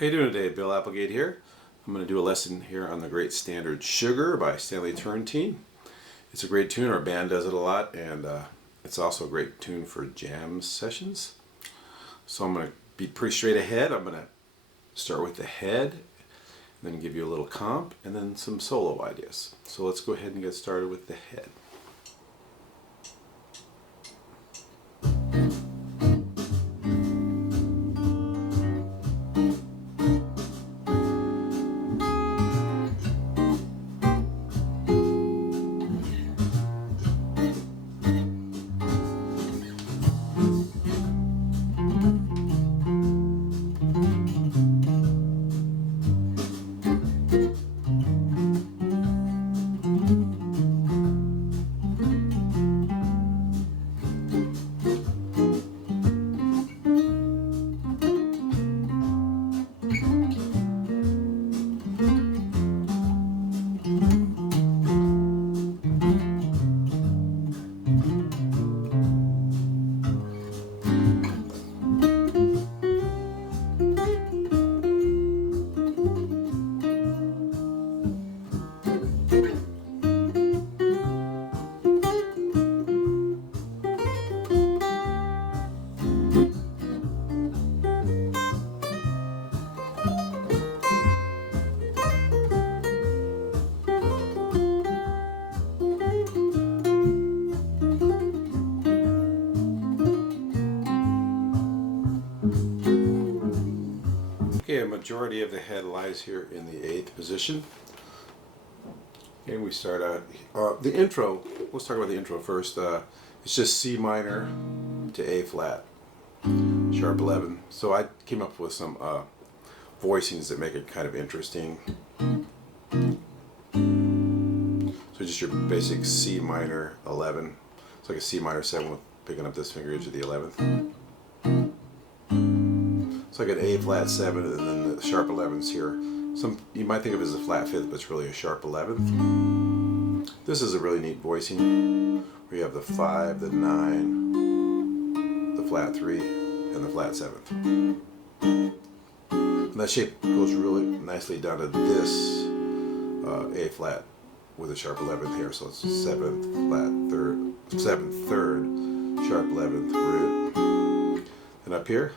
How you doing today? Bill Applegate here. I'm going to do a lesson here on the great standard Sugar by Stanley Turrentine. It's a great tune. Our band does it a lot, and it's also a great tune for jam sessions. So I'm going to be pretty straight ahead. I'm going to start with the head, and then give you a little comp, and then some solo ideas. So let's go ahead and get started with the head. Okay, a majority of the head lies here in the 8th position. Okay, we start out, the intro, let's talk about the intro first. It's just C minor to A flat, sharp 11. So I came up with some voicings that make it kind of interesting. So just your basic C minor 11. It's like a C minor 7 with picking up this finger to the 11th. It's like an A flat 7 and then the sharp 11's here. You might think of it as a flat 5th, but it's really a sharp 11th. This is a really neat voicing where you have the 5, the 9, the flat 3, and the flat 7th. And that shape goes really nicely down to this A flat with a sharp 11th here, so it's 7th flat 3rd, 7th 3rd, sharp 11th root. And up here,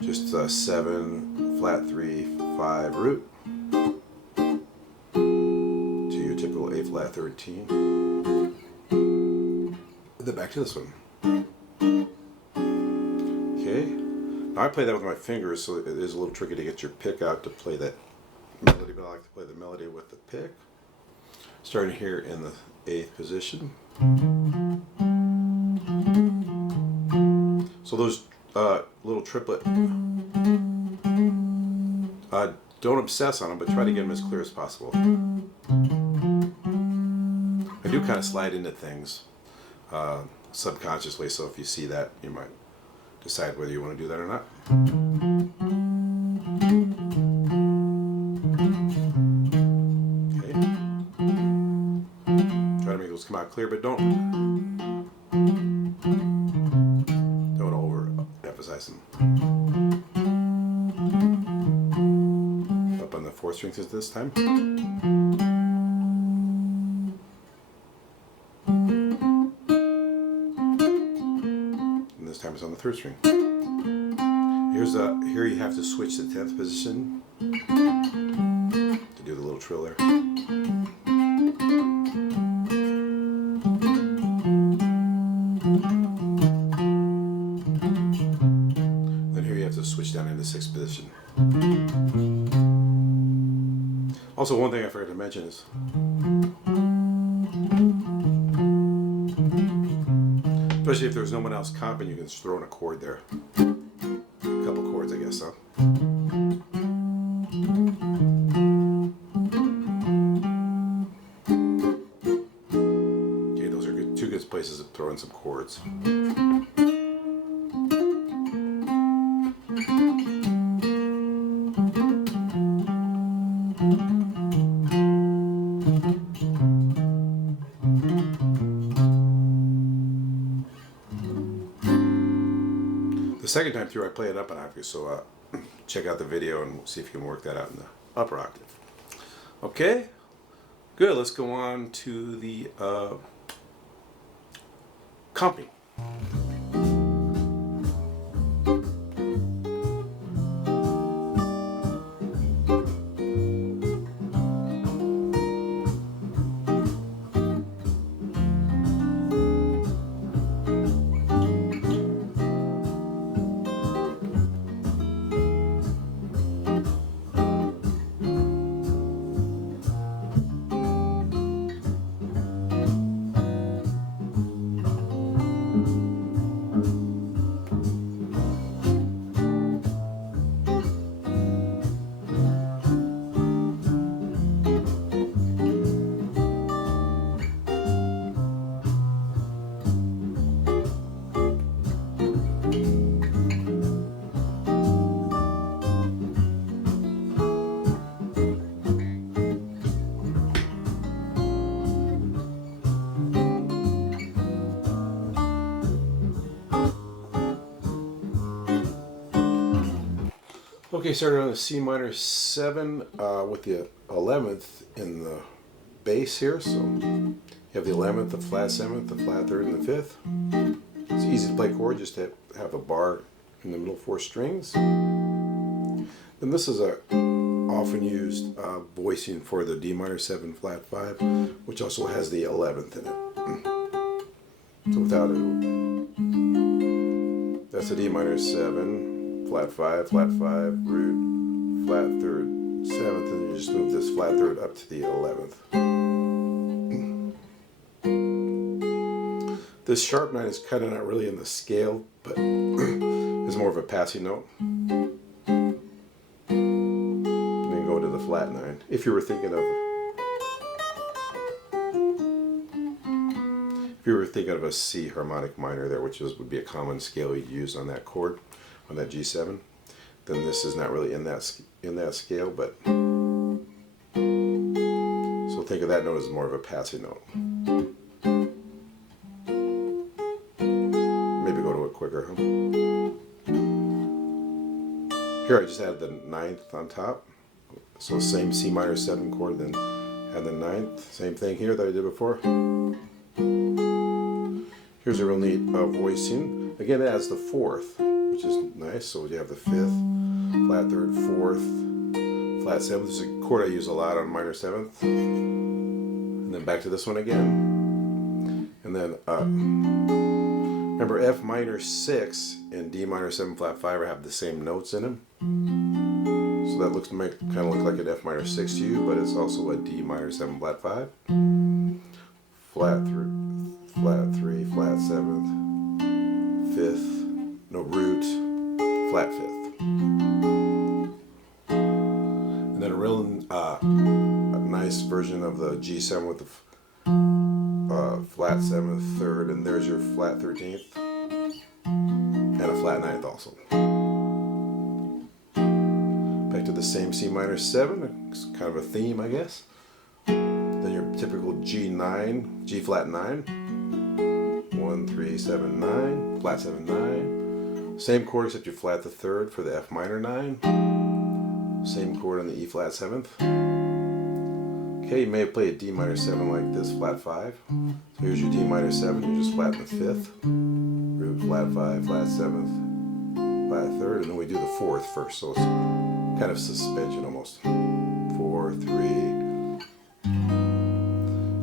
just 7, flat 3, 5 root to your typical A flat 13. And then back to this one. Okay, now I play that with my fingers, so it is a little tricky to get your pick out to play that melody, but I like to play the melody with the pick. Starting here in the 8th position. So those little triplet, don't obsess on them, but try to get them as clear as possible. I do kind of slide into things subconsciously, so if you see that, you might decide whether you want to do that or not. Okay. Try to make those come out clear, but don't over-emphasize them. Up on the 4th string this time. And this time it's on the 3rd string. Here you have to switch the 10th position to do the little trill there. To switch down into 6th position. Also, one thing I forgot to mention is especially if there's no one else comping, you can just throw in a chord there. A couple chords, I guess, huh? Okay, those are two good places to throw in some chords. The second time through I play it up an octave, so check out the video and see if you can work that out in the upper octave. Okay, good. Let's go on to the comping. Okay, started on the C minor 7 with the 11th in the bass here. So you have the 11th, the flat 7th, the flat 3rd, and the 5th. It's easy to play chord, just to have a bar in the middle 4 strings. Then this is a often used voicing for the D minor 7 flat 5, which also has the 11th in it. So without it, that's the D minor 7. Flat 5, root, flat 3rd, 7th, and you just move this flat 3rd up to the 11th. This sharp 9 is kind of not really in the scale, but is more of a passing note. And then go to the flat 9. If you were thinking of a C harmonic minor there, which would be a common scale you'd use on that chord, on that G7, then this is not really in that scale, but so think of that note as more of a passing note. Maybe go to it quicker, huh? Here I just added the 9th on top, so same C minor 7 chord, then add the 9th, same thing here that I did before. Here's a real neat voicing. Again, it has the 4th, which is nice. So you have the 5th, flat 3rd, 4th, flat 7th. This is a chord I use a lot on minor 7th. And then back to this one again. And then remember F minor 6 and D minor 7 flat 5 have the same notes in them. So that kind of look like an F minor 6 to you, but it's also a D minor 7 flat 5. Flat 3, flat 3, flat 7th, 5th, no root, flat 5th. And then a real a nice version of the G7 with the flat 7th, 3rd, and there's your flat 13th, and a flat 9th also. Back to the same C minor 7, it's kind of a theme, I guess. Then your typical G9, G flat 9, 1, 3, 7, 9, flat 7, 9. Same chord except you flat the 3rd for the F minor 9. Same chord on the E flat 7th. Okay, you may have played a D minor 7 like this, flat 5. So here's your D minor 7, you just flatten the 5th. Root, flat 5, flat 7th, flat 3rd, and then we do the 4th first, so it's kind of suspension almost. 4, 3,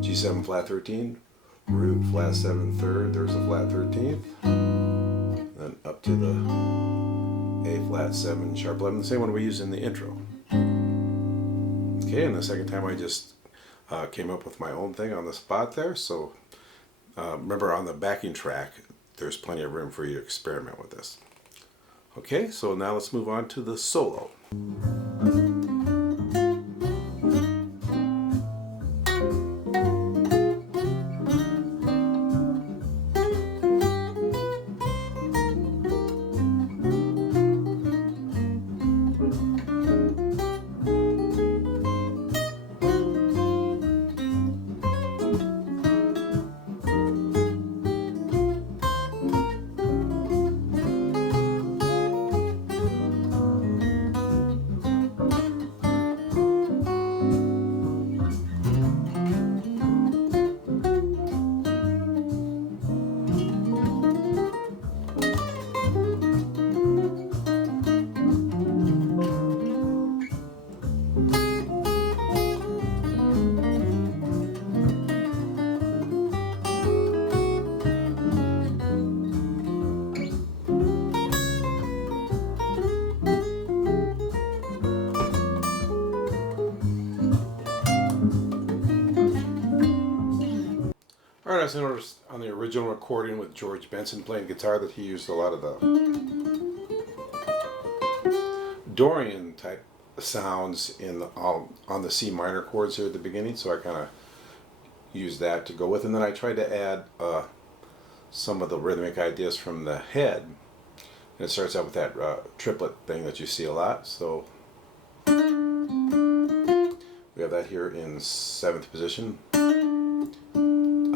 G7 flat 13, root, flat 7, 3rd, there's a flat 13th. Then up to the A flat 7 sharp 11, the same one we used in the intro. Okay, and the second time I just came up with my own thing on the spot there. So remember, on the backing track there's plenty of room for you to experiment with this. Okay, so now let's move on to the solo. Alright, I noticed on the original recording with George Benson playing guitar that he used a lot of the Dorian type sounds on the C minor chords here at the beginning, so I kind of used that to go with, and then I tried to add some of the rhythmic ideas from the head, and it starts out with that triplet thing that you see a lot. So we have that here in 7th position,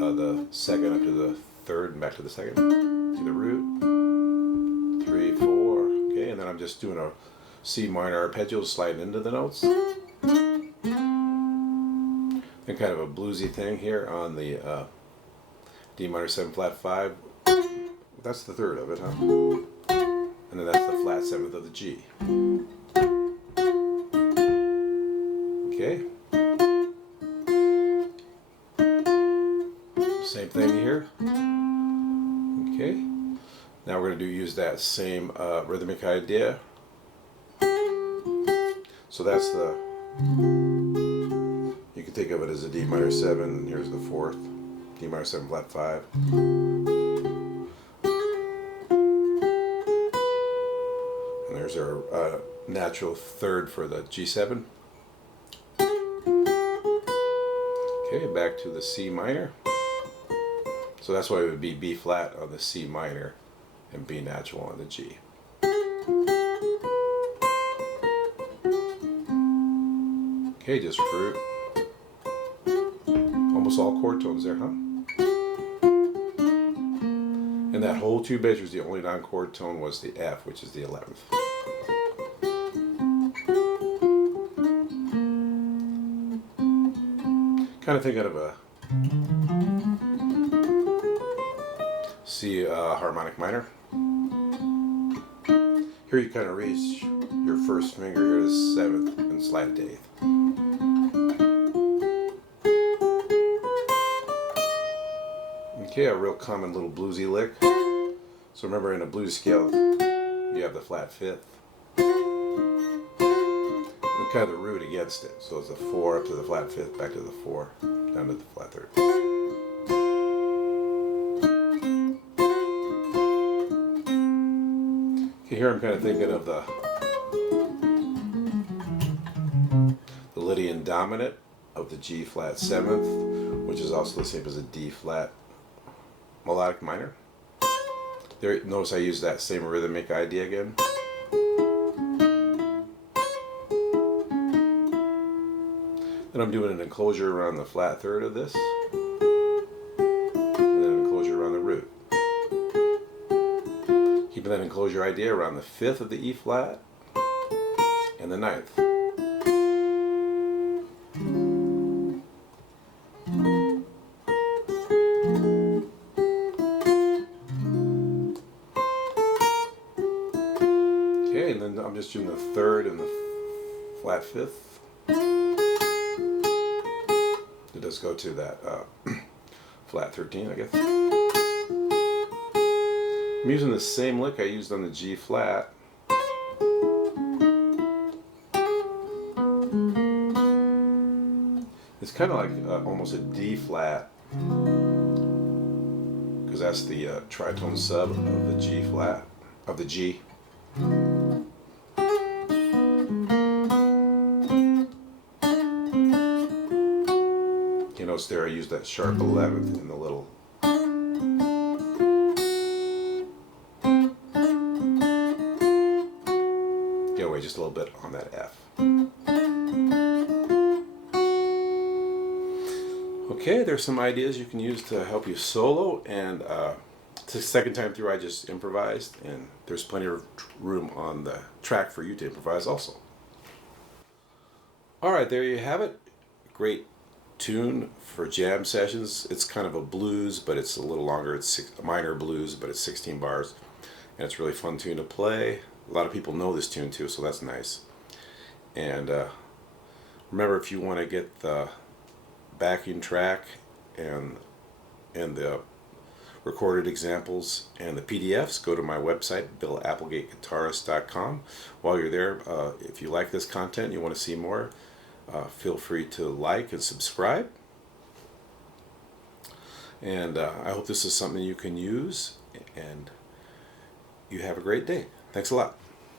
the second up to the third and back to the second, to the root, 3, 4, okay, and then I'm just doing a C minor arpeggio sliding into the notes. Then kind of a bluesy thing here on the D minor 7 flat 5. That's the third of it, huh? And then that's the flat 7th of the G. Okay. Same thing here. Okay. Now we're going to use that same rhythmic idea. So that's the, you can think of it as a D minor 7, here's the 4th, D minor 7 flat 5. And there's our natural third for the G7. Okay, back to the C minor. So that's why it would be B flat on the C minor and B natural on the G. Okay, just root. Almost all chord tones there, huh? And that whole 2 measures, the only non-chord tone was the F, which is the 11th. Kind of thinking of a C harmonic minor. Here you kind of raise your first finger here to 7th and slide it to 8th. Okay, a real common little bluesy lick. So remember, in a blues scale, you have the flat 5th. And kind of the root against it. So it's a 4 up to the flat 5th, back to the 4, down to the flat 3rd. Okay, here I'm kind of thinking of the Lydian dominant of the G flat 7th, which is also the same as a D flat melodic minor. There, notice I use that same rhythmic idea again. Then I'm doing an enclosure around the flat 3rd of this, and then an enclosure around the root. Keeping that enclosure idea around the 5th of the E flat and the 9th. Okay, and then I'm just doing the 3rd and the flat 5th. It does go to that flat 13, I guess. I'm using the same lick I used on the G flat. It's kind of like almost a D flat, because that's the tritone sub of the G flat, of the G. You notice there I used that sharp 11th in the little. Get away just a little bit on that F. Okay, there's some ideas you can use to help you solo, and it's the second time through I just improvised, and there's plenty of room on the track for you to improvise also. Alright, there you have it. Great tune for jam sessions. It's kind of a blues, but it's a little longer. It's a minor blues, but it's 16 bars, and it's a really fun tune to play. A lot of people know this tune too, so that's nice. And remember, if you want to get the backing track and the recorded examples and the PDFs, go to my website, billapplegateguitarist.com. While you're there, if you like this content and you want to see more, feel free to like and subscribe. And I hope this is something you can use, and you have a great day. Thanks a lot.